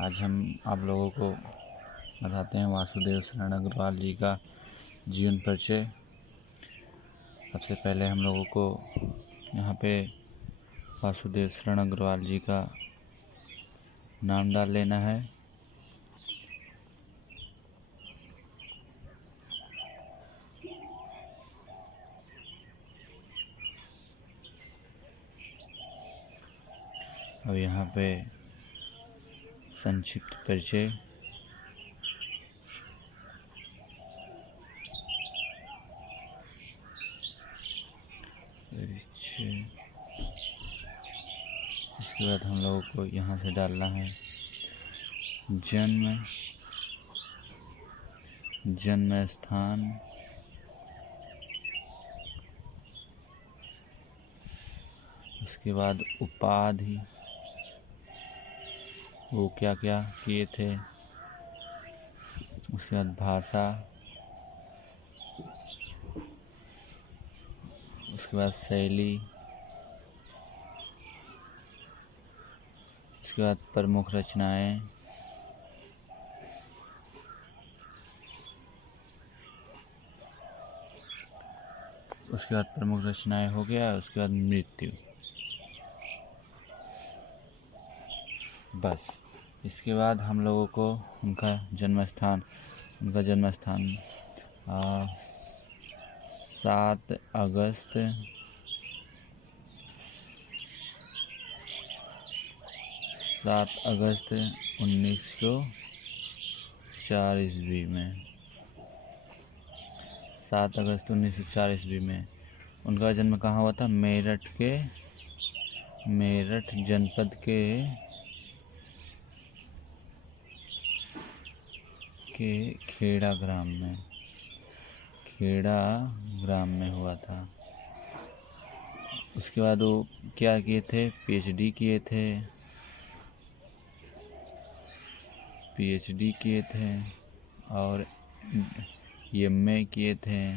आज हम आप लोगों को बताते हैं वासुदेव शरण अग्रवाल जी का जीवन परिचय। सबसे पहले हम लोगों को यहाँ पे वासुदेव शरण अग्रवाल जी का नाम डाल लेना है। और यहाँ पे संक्षिप्त परिचय। इसके बाद हम लोगों को यहाँ से डालना है जन्म स्थान, उसके बाद उपाधि, वो क्या क्या किए थे, उसके बाद भाषा, उसके बाद शैली, उसके बाद प्रमुख रचनाएं, उसके बाद प्रमुख रचनाएं हो गया। उसके बाद मृत्यु। बस इसके बाद हम लोगों को उनका जन्म स्थान 7 अगस्त 1904 ईस्वी में 7 अगस्त 1904 ईस्वी में उनका जन्म कहाँ हुआ था? मेरठ जनपद के खेड़ा ग्राम में हुआ था। उसके बाद वो क्या किए थे? पीएचडी किए थे और एमए किए थे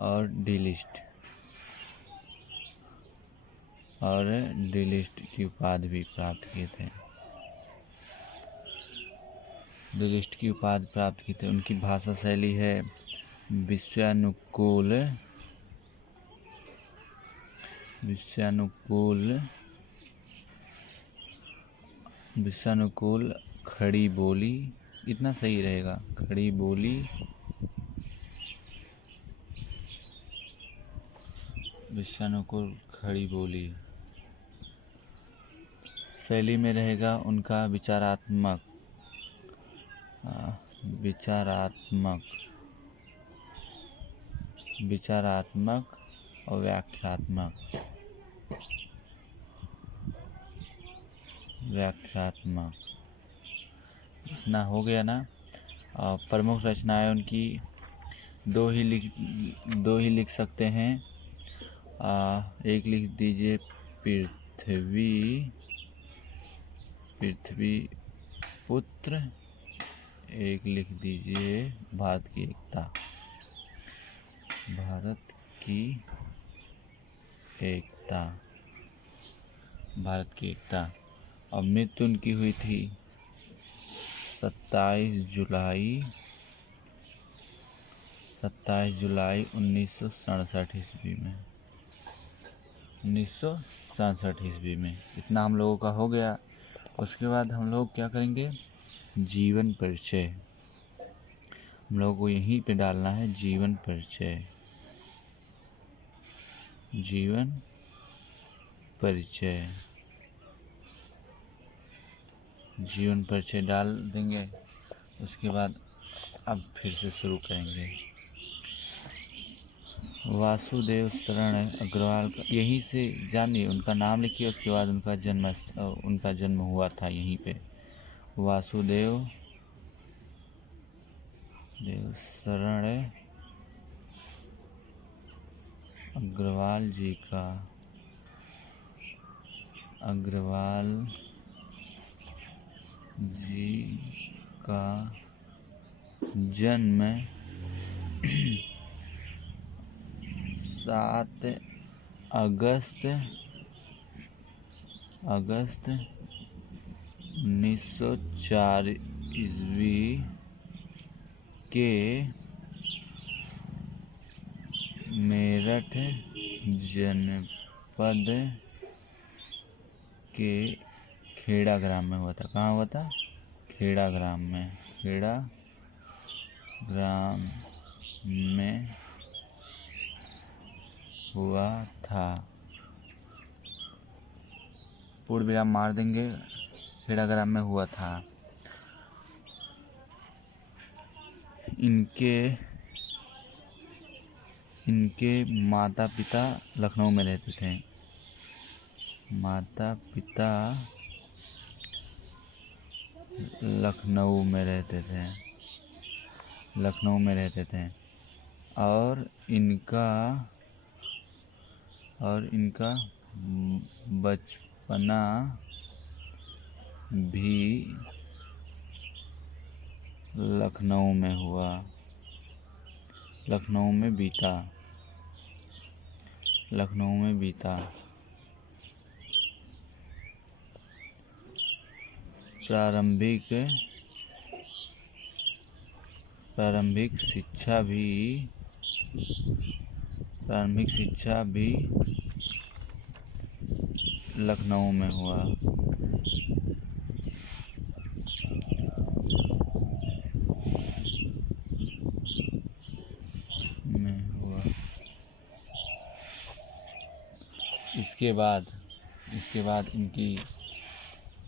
और डी.लिस्ट की उपाधि भी प्राप्त किए थे। उनकी भाषा शैली है विषयानुकूल खड़ी बोली। इतना सही रहेगा, खड़ी बोली, विषयानुकूल खड़ी बोली। शैली में रहेगा उनका विचारात्मक और व्याख्यात्मक। इतना हो गया ना। प्रमुख रचनाएं उनकी दो ही लिख सकते हैं। एक लिख दीजिए पृथ्वी पुत्र, एक लिख दीजिए भारत की एकता। और मृत्यु उनकी हुई थी 27 जुलाई 1967 ईस्वी में। इतना हम लोगों का हो गया। उसके बाद हम लोग क्या करेंगे? जीवन परिचय। हम लोगों को यहीं पे डालना है जीवन परिचय डाल देंगे। उसके बाद अब फिर से शुरू करेंगे। वासुदेव शरण अग्रवाल का यहीं से जानिए, उनका नाम लिखिए। उसके बाद उनका जन्म हुआ था यहीं पे। वासुदेव शरण अग्रवाल जी का जन्म 7 अगस्त अगस्त 1904 ईस्वी के मेरठ जनपद के खेड़ा ग्राम में हुआ था। कहाँ हुआ था? खेड़ा ग्राम में। खेड़ा ग्राम में हुआ था। पूर्ण विराम मार देंगे। खेड़ा ग्राम में हुआ था। इनके माता पिता लखनऊ में रहते थे। माता पिता लखनऊ में रहते थे और इनका बचपना भी लखनऊ में हुआ। लखनऊ में बीता। प्रारंभिक शिक्षा भी लखनऊ में हुआ। इसके बाद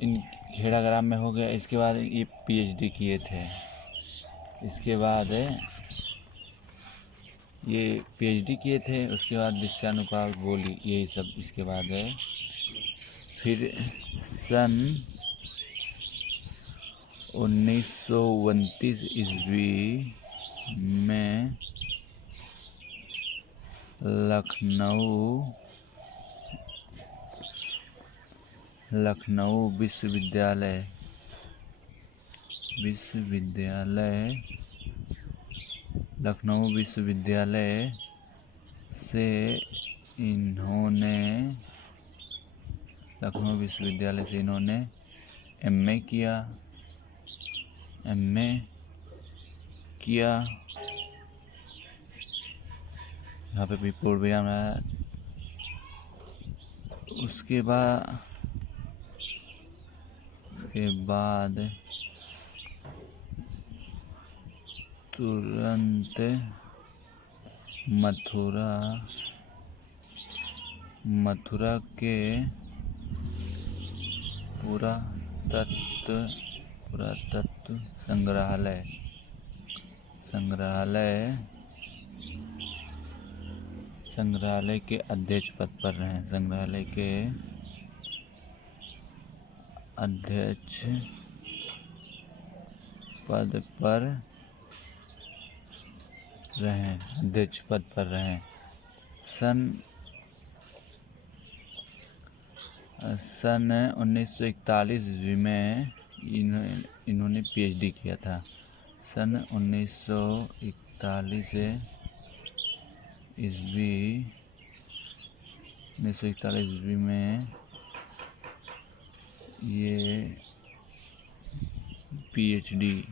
इन खेड़ा ग्राम में हो गया। इसके बाद ये पीएचडी किए थे। उसके बाद विषयानुकाल बोली, यही सब इसके बाद है। फिर सन 1929 ईस्वी में लखनऊ विश्वविद्यालय से इन्होंने एमए किया। यहाँ पे भी पूर्ण विराम रहा। उसके बाद तुरंत मथुरा के पुरातत्व संग्रहालय के अध्यक्ष पद पर रहे। सन 1941 ईस्वी में इन्होंने पीएचडी किया था। सन 1941 ईस्वी में ये पीएचडी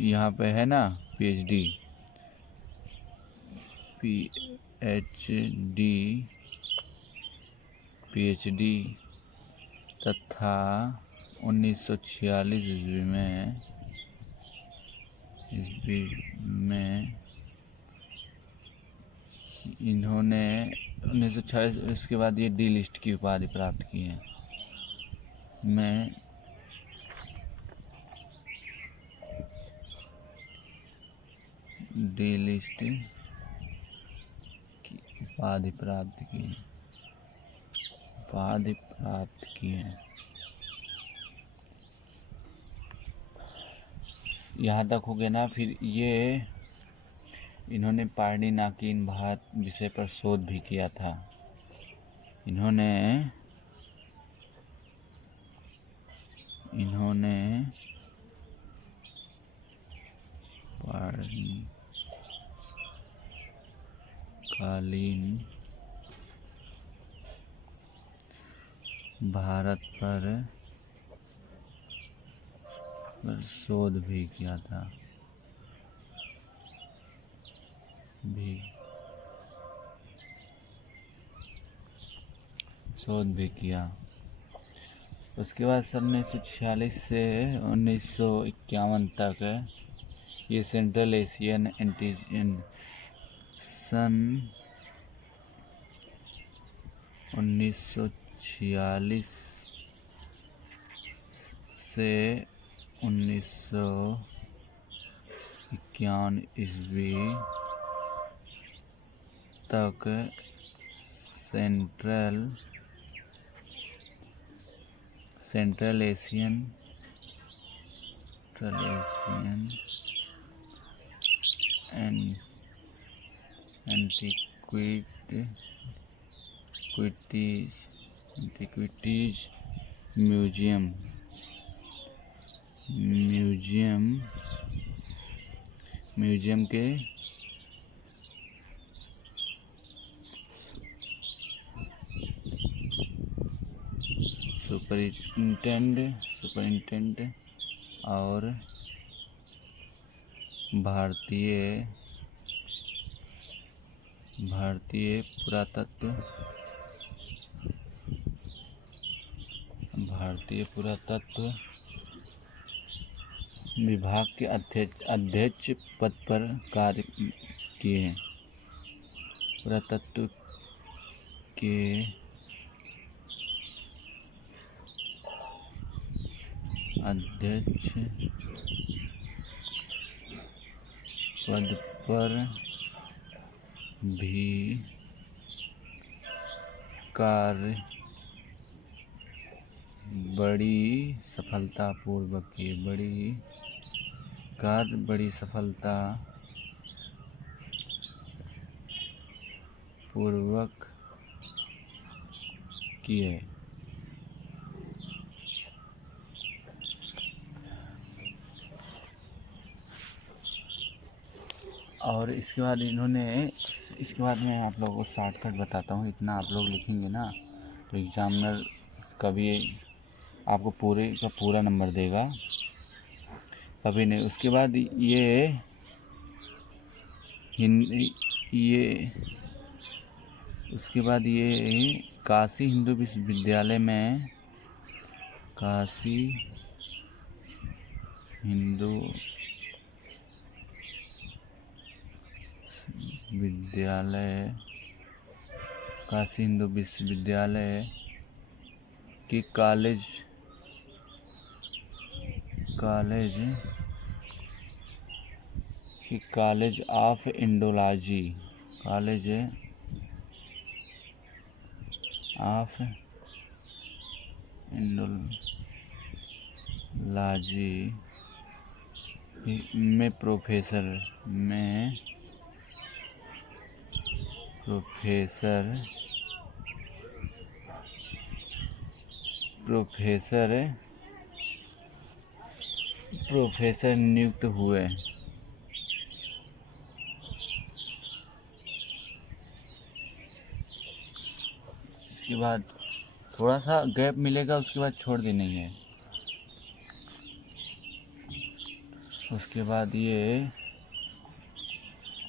यहाँ पे है ना, पीएचडी तथा 1946 ईस्वी में इन्होंने 1946 इसके बाद ये डी लिस्ट की उपाधि प्राप्त की है। डी लिस्ट की उपाधि प्राप्त की है। यहाँ तक हो गया ना। फिर इन्होंने पारडी नाकिन भारत विषय पर शोध भी किया था। इन्होंने भारत पर शोध भी किया था उसके बाद सन 1946 से 1951 तक ये सेंट्रल एशियन एंटीजन सन 1946 से 1951 ईस्वी तक सेंट्रल एशियन एंटीक्विटीज म्यूजियम के सुपरिटेंडेंट और भारतीय पुरातत्व विभाग के अध्यक्ष पद पर कार्य किए। पुरातत्व के अध्यक्ष पद पर भी कार्य बड़ी सफलतापूर्वक किए। और इसके बाद मैं आप लोगों को शॉर्टकट बताता हूँ। इतना आप लोग लिखेंगे ना तो एग्जामिनर कभी आपको पूरे का पूरा नंबर देगा, कभी नहीं। उसके बाद ये काशी हिंदू विश्वविद्यालय में काशी हिंदू विश्वविद्यालय की कॉलेज ऑफ इंडोलॉजी में प्रोफेसर नियुक्त हुए। इसके बाद थोड़ा सा गैप मिलेगा, उसके बाद छोड़ देनी है। उसके बाद ये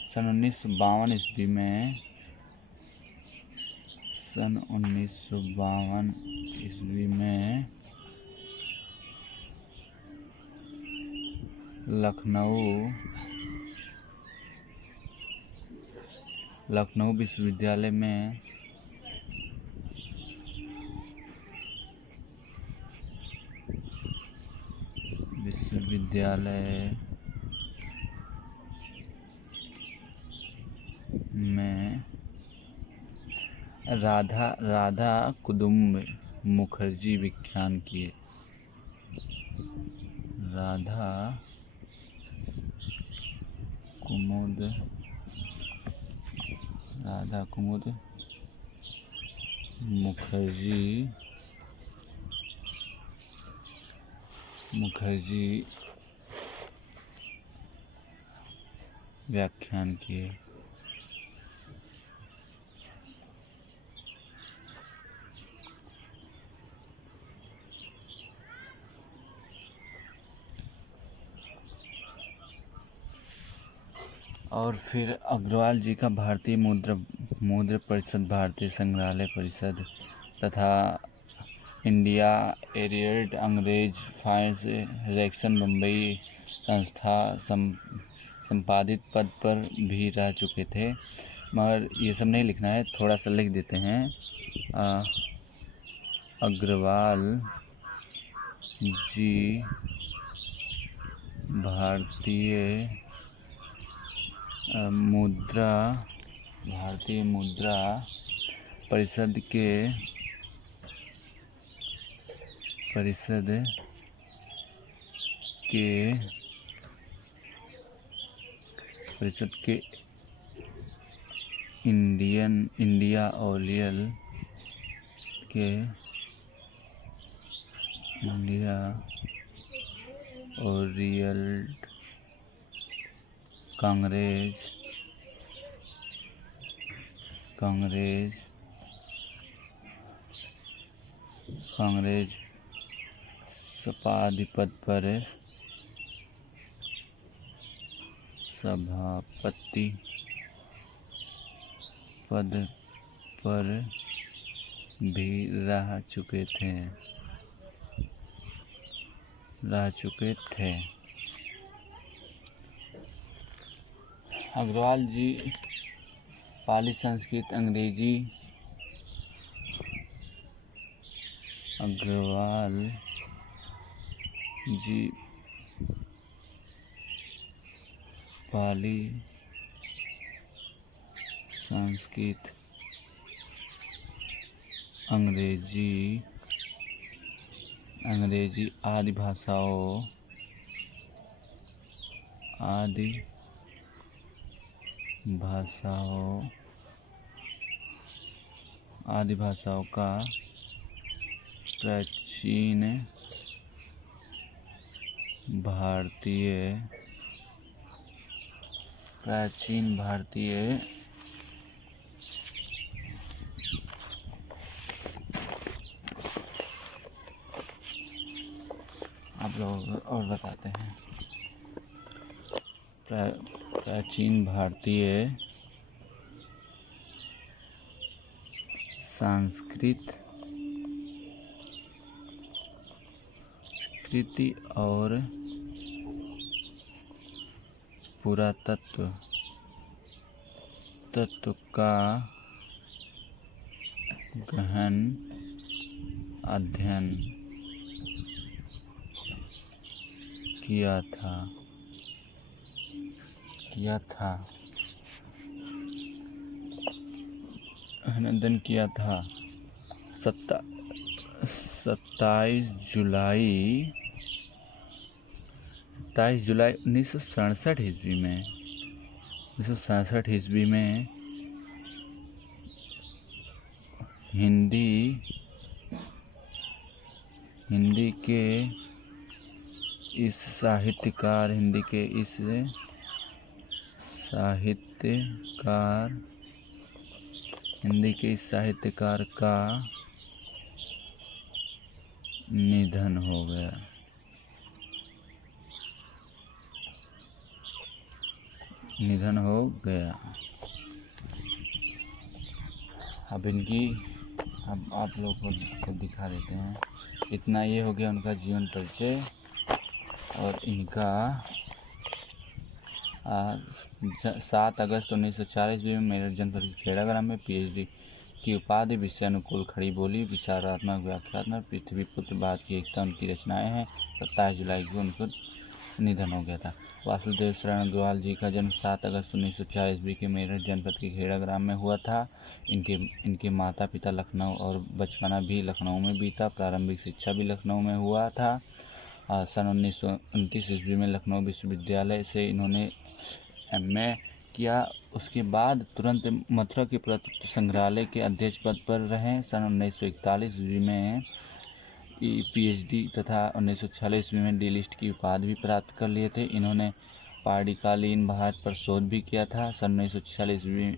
सन 1952 ईस्वी में लखनऊ विश्वविद्यालय में राधा कुदुम्ब मुखर्जी व्याख्यान किए। राधा कुमुद मुखर्जी व्याख्यान किए। और फिर अग्रवाल जी का भारतीय मुद्रा परिषद, भारतीय संग्रहालय परिषद तथा इंडिया एरियर्ड अंग्रेज फाइनेंस रिएक्शन मुंबई संस्था संपादित पद पर भी रह चुके थे। मगर ये सब नहीं लिखना है, थोड़ा सा लिख देते हैं। अग्रवाल जी भारतीय मुद्रा परिषद के इंडिया ओरियल कांग्रेस सभापति पद पर भी रह चुके थे। अग्रवाल जी पाली, संस्कृत, अंग्रेजी। अग्रवाल जी पाली, संस्कृत, अंग्रेजी आदि भाषाओं का प्राचीन भारतीय आप लोग और बताते हैं। प्राचीन भारतीय संस्कृति और पुरातत्व का गहन अध्ययन किया था। 27 जुलाई 1967 ईस्वी में हिंदी के इस साहित्यकार का निधन हो गया। अब आप लोगों को दिखा देते हैं। इतना ये हो गया उनका जीवन परिचय। और इनका 7 अगस्त 1904 ईस्वी में मेरठ जनपद के खेड़ा ग्राम में PhD की उपाधि, विषय अनुकूल, खड़ी बोली, विचारात्मक, व्याख्यात्मक, पृथ्वी पुत्र, बात की एकता उनकी रचनाएं हैं। 27 जुलाई को उनको निधन हो गया था। वासुदेव शरण अग्रवाल जी का जन्म 7 अगस्त 1904 ईस्वी के मेरठ जनपद के खेड़ा ग्राम में हुआ था। इनके माता पिता लखनऊ और बचपना भी लखनऊ में बीता। प्रारंभिक शिक्षा भी लखनऊ में हुआ था। सन 1929 ईस्वी में लखनऊ विश्वविद्यालय से इन्होंने MA किया। उसके बाद तुरंत मथुरा के पुरातत्व संग्रहालय के अध्यक्ष पद पर रहे। सन 1941 ईस्वी में PhD तथा 1946 ईस्वी में D.List की उपाधि भी प्राप्त कर लिए थे। इन्होंने पाणिकालीन भारत पर शोध भी किया था। सन 1946 ईस्वी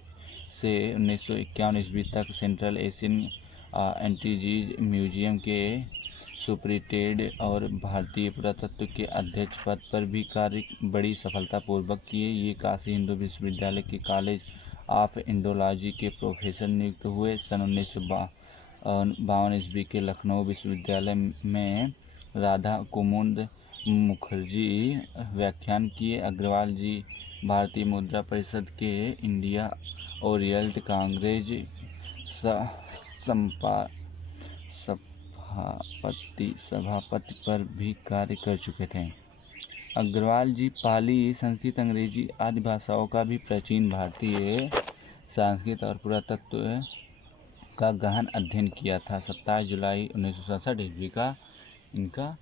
से 1951 ईस्वी तक सेंट्रल एशियन एंटीजीज म्यूजियम के सुपरिटेंडेंट और भारतीय पुरातत्व के अध्यक्ष पद पर भी कार्य बड़ी सफलतापूर्वक किए। ये काशी हिंदू विश्वविद्यालय के कॉलेज ऑफ इंडोलॉजी के प्रोफेसर नियुक्त हुए। सन 1952 ईस्वी के लखनऊ विश्वविद्यालय में राधा कुमुद मुखर्जी व्याख्यान किए। अग्रवाल जी भारतीय मुद्रा परिषद के इंडिया ओरिएंट कांग्रेस सभापति पर भी कार्य कर चुके थे। अग्रवाल जी पाली, संस्कृत, अंग्रेजी आदि भाषाओं का भी प्राचीन भारतीय संस्कृत और पुरातत्व का गहन अध्ययन किया था। 27 जुलाई 1967 ईस्वी का इनका